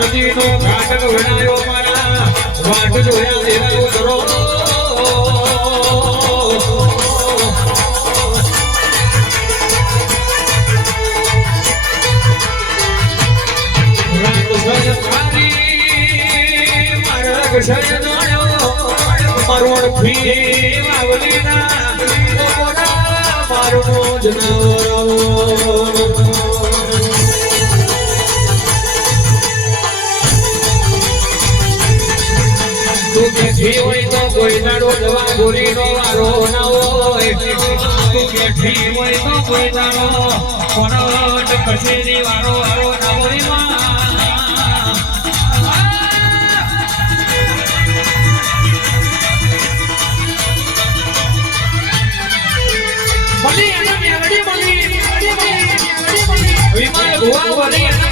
નદીનો ઘાટ વણાયો મારા વાટ જોયા દેરાયો કરો મારો ફી વાવલીના મારો જનાવર હોય તો કોઈ દાડો દવા ગોળીનો વારો ના હોય બેઠી હોય તો કોઈ દાડો કોનટ કચેરી વારો વારો ના હોય વિમાન ભુવા વળી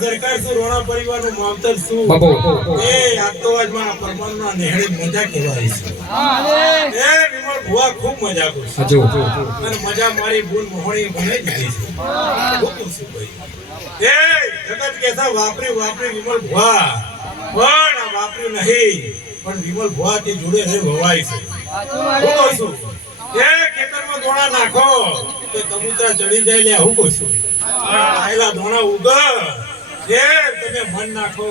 સરકાર શું રોણા પરિવાર નું માવતર શું એ આતોવાજમાં પરમાણુના નેહળે મજા કહેવાય છે એ વિમળ ભુવા ખૂબ મજા કરશે અને મજા મારી બૂન મોહણી મને દીધી છે હું શું ભાઈ એ જગત કેસા વાપરી વાપરી વિમળ ભુવા પણ આ વાપર્યું નહીં પણ વિમળ ભુવા તે જોડે રહે ભવાય છે હું કહું છું એ ખેતરમાં દોણા નાખો તો કબૂતરા ચડી જાય લે હું કહું છું આયલા દોણા ઉગ એ તમે મન નાખો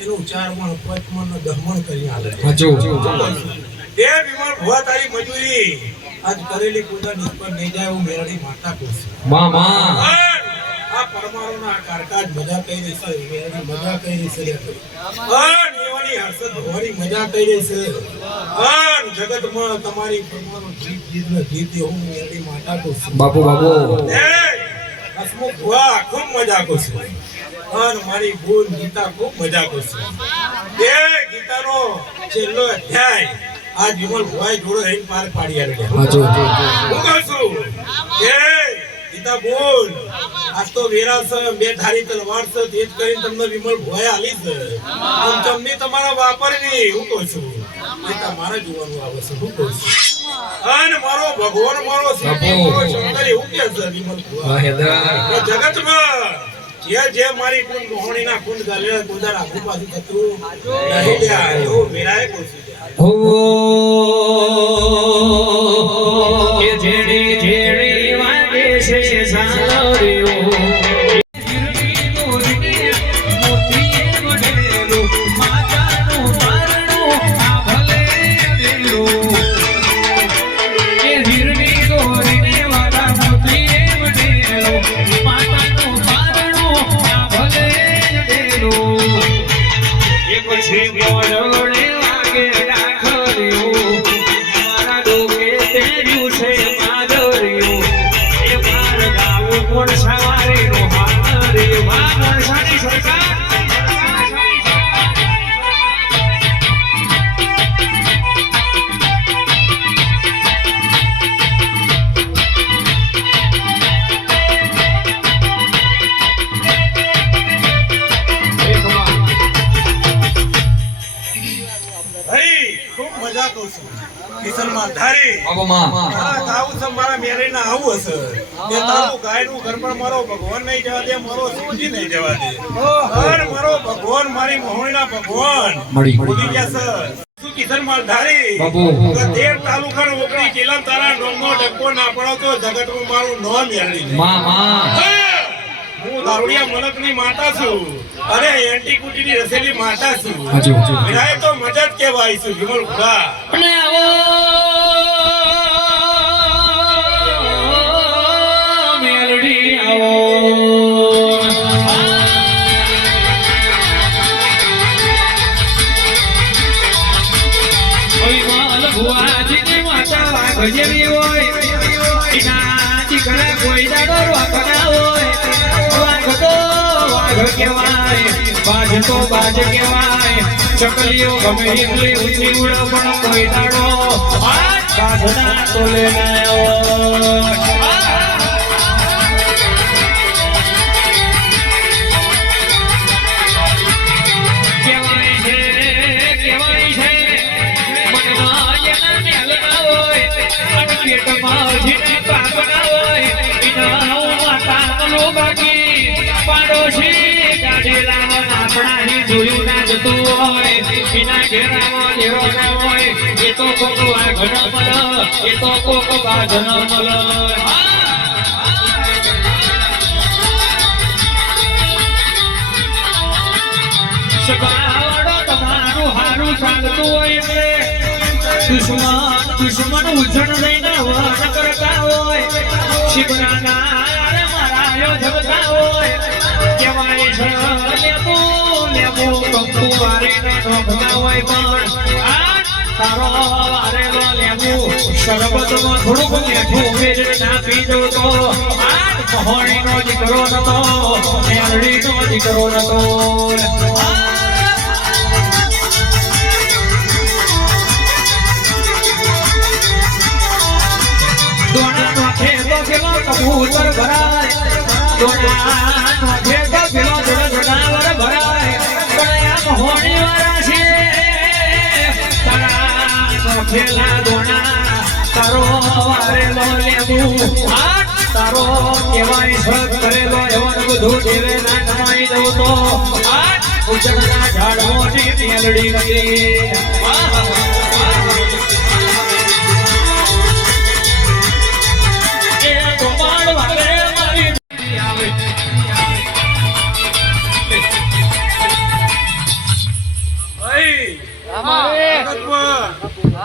એનું ચારમણ પચમણ દહમણ કરી આલે એ વિમળ ભુવા તારી મજૂરી આજ કરેલી પૂજા નિષ્ફળ નહીં જાય હું મેરડી માતા કહું છું મામા આ પરમાણુના કારકાજ મજા કરી રહી છે મેરડી મજા કરી રહી છે અન એવાની હર્ષદ ભવાની મજા કરી રહી છે અન જગતમાં તમારી પરમાણુ જીત હું મેરડી માતા કહું છું બાપુ એ હસમુખ ભુવા ખૂબ મજા કહું છું અન મારી ભૂલ ગીતા ખૂબ મજા કરશે એ ગીતાનો છેલ્લો અધ્યાય આ વિમળ ભુવાએ જોડો રહીને પાર પાડી આવ્યો હું કહું છું એ ગીતા બોલ આજ તો વેરા છે બે ધારી તલવાર છે તેજ કરીને તમને વિમળ ભુવાએ આલી છે પણ તમને તમારા વાપરવી હું કહું છું એ તમારે જોવાનું આવે છે હું કહું છું અને મારો ભગવાન મારો શંકર એવું કે છે વિમળ ભુવા જગતમાં જે મારી કુંડ મોહણી ના કુંડ ગાલે કોદાર આખું પાછું થતું નહીં લ્યા એવું મેરાએ કોશી હો કે જેડી જેડી વાગે છે સાલરીઓ સવારે કિશનમાં ધારી આવું છે મારા મેરેના આવું હશે કે તારું ગાયનું ઘર પણ મારો ભગવાન નહીં જવા દે, મારો શિવજી નહીં જવા દે, અને મારો ભગવાન મારી મોહણીના ભગવાન ભૂલી ગયા છે. શું કિશનમાં ધારી 13 તાલુકાનો ઓગળી જિલ્લા તારા નોમનો ડબ્બો ના પડો તો જગતમાં મારું નોમ મેળવી દે. હું દારૂડિયા મલકની માતા છું અને એન્ટી કુટીની રસેલી માતા છું. વિરાય તો મજા જ કહેવાય છું વિમલ ભુવા. મેલડી આવો ભુવાજીની માતા વાઘ જેવી હોય, એના દીકરા કોઈ દાડો વાઘના હોય. વાઘ તો વાઘ કહેવાય, બાજ તો બાજ કહેવાય. ચકલીઓ ગમે એટલી ઊંચી ઉડે પણ કોઈ દાડો બાજના તોલે ના જોયું ના જતું હોય, એના ઘેરામાં લેવો ના હોય. એ તો કોક વાઘ ન મલ, એ તો કોક બાજ ન મલ. સગાવાળો તમારું હારું ચાલતું હોય એટલે દુશ્મન ઉજણ લઈને વન કરતા હોય. શિવરાના મારાયો જગતા હોય. કહેવાય છે લેબુ કંકુ વારેને નોખતા હોય, પણ તારો વારેલો લેબુ શરબતમાં થોડુંક મીઠું ઉમેરીને ના પીજો તો મોહણીનો દીકરો નતો, મેલડીનો દીકરો નતો. દોણાનો ખેતો પેલો કબૂતર ભરાય, દોણાનો ખેતો પેલો જનાવર ભરાય. પણ મોહણી વાળા છે તારા ખેલા દોણા, તારો વારેલો લેબુ તારો કેવાય સત કરેલો એવન બધું ધીરે ના કમાઈ દઉં તો ઉજળના ઝાડોની મેલડી નથી.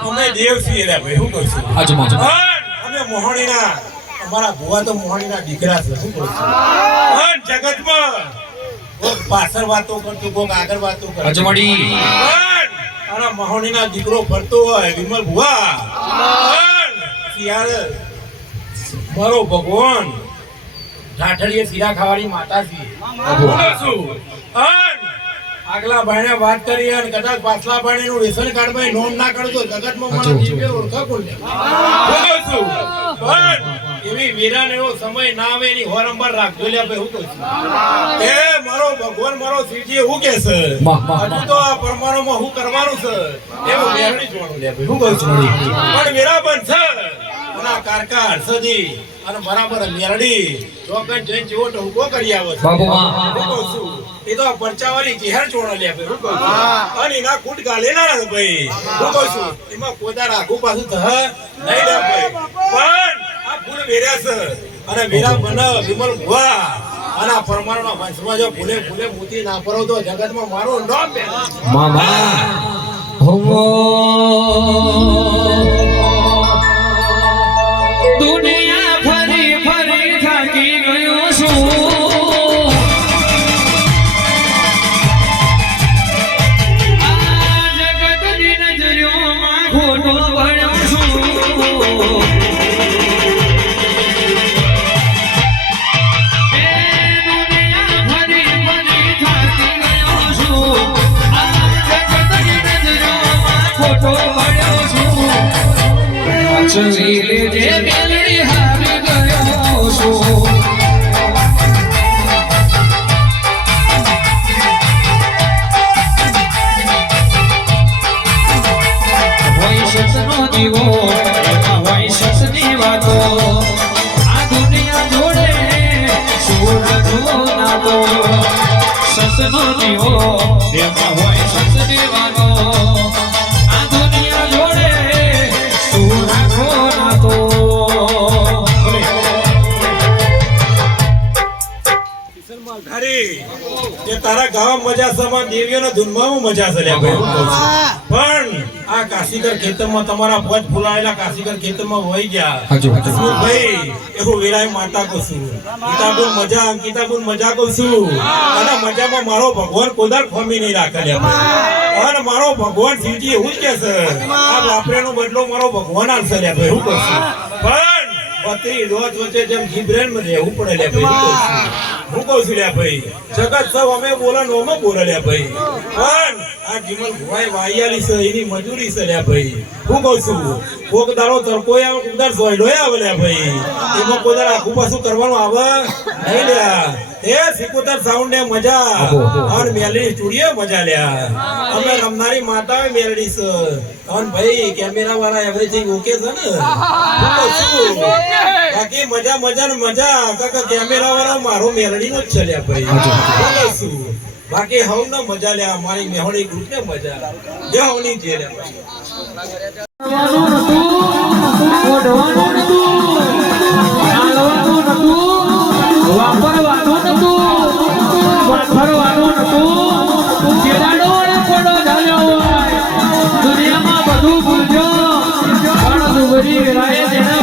અમે દેવ છીએ રે ભાઈ, શું કરું છું? અમે મોહણીના, અમારા ભુવા તો મોહણીના દીકરા છે. શું કરું છું? જગતમાં કોક પાછળ વાતો કરતું, કોક આગળ વાતો કરતું, અને મોહણીના દીકરો ફરતો હોય વિમલ ભુવા. યાર મારો ભગવાન ઠાઠડીએ શીરા ખાવાની માતા છે. આગલા ભાઈને વાત કરી અને કદાચ પાછલા ભાઈને નું રેશન કાર્ડ માં નોંધ ના કરતો જગતમાં મારો જીવે ઓળખા કોણ લે. એવી વીરાન એવો સમય ના આવે એની હોરંબર રાખજો લે ભાઈ. હું કહું છું એ મારો ભગવાન મારો શ્રીજી એવું કે છે હજુ તો આ પરમાણુમાં હું કરવાનું છે એવું મેળવી જોવાનું લે ભાઈ. હું કહું છું પણ વીરા બનશે અને કારકા હર્ષદી અને બરાબર મેરડી ચોકન જઈને જેવો ટહુકો કરી આવે છે. હું કહું છું એ તો પરચાવાળી ચહેર ચોળો લે ભાઈ. હું કહું છું અને એના કૂટ ગાલે ના ભાઈ. હું કહું છું એમાં કોદાર આખું પાછું થહ નહીં લે ભાઈ. પણ આ ફૂલ વેર્યા છે અને વેરા બન વિમલ ભુવા અને આ પરમાણુના વંશમાં જો ફૂલે ફૂલે મોતી ના પરો તો જગતમાં મારું નામ બે દુનિયા ફરી ફરી થાકી ગયો છું. સવી લેજે મેલડી હારી ગયો છું સસનો દીવો એમાં હોય સસની વાતો આ દુનિયા જોડે સુરજો નાતો સસનો દીવો એમાં હોય સસની વાતો આ દુનિયા જોડે સુરજો નાતો અરે એ તારા ગામ મજા સમાન દેવીઓના ધૂનમાં મજા છે લ્યા ભાઈ પણ આ કાશીગર ખેતરમાં તમારા પગ ફૂલાયેલા કાશીગર ખેતરમાં વહી ગયા શું ભાઈ એવું વેરાય માતા કહું છું કિતાબુલ મજા કહું છું અને મજામાં મારો ભગવાન કોદાર ખોમી નહીં રાખે લ્યા ભાઈ અને મારો ભગવાન શિવજી એવું જ કે છે આ બાપરેનો બદલો મારો ભગવાન આવશે લ્યા ભાઈ એવું કહું છું પણ પત્રી રોજ વચ્ચે જેમ જીબ્રેન માં રહેવું પડે લ્યા ભાઈ હું કહું છું લ્યા ભાઈ જગત સૌ અમે બોલે નો અમે બોલે લ્યા ભાઈ પણ આ જીવન ભવાઈ વાયાલી છે એની મજૂરી છે લ્યા ભાઈ હું કહું છું કોક દાડો તડકો આવે કુદાર સોયડો આવે લ્યા ભાઈ એમાં કોદાર આખું પાછું કરવાનું આવે નહીં લ્યા એ સિકોતર સાઉન્ડ ને મજા અને મેલડી સ્ટુડિયો મજા લ્યા અમે રમનારી માતા મેલડી છે અને ભાઈ કેમેરા વાળા એવરીથિંગ ઓકે છે ને હું કહું છું બાકી મજા મજા ને મજા કાકા કેમેરા વાળા મારો મેલડી નો જ છે લ્યા ભાઈ હું કહું છું બાકી હવ ને મજા લ્યા મારી મેહોણી ગ્રુપ ને મજા જે હવની જે લ્યા વાપરવાનું નતું વાપરવાનું નતું જેડાડો કોડો ઝાલ્યો હોય દુનિયામાં બધું ભૂલજો પણ દુબરી વેરાએ તેને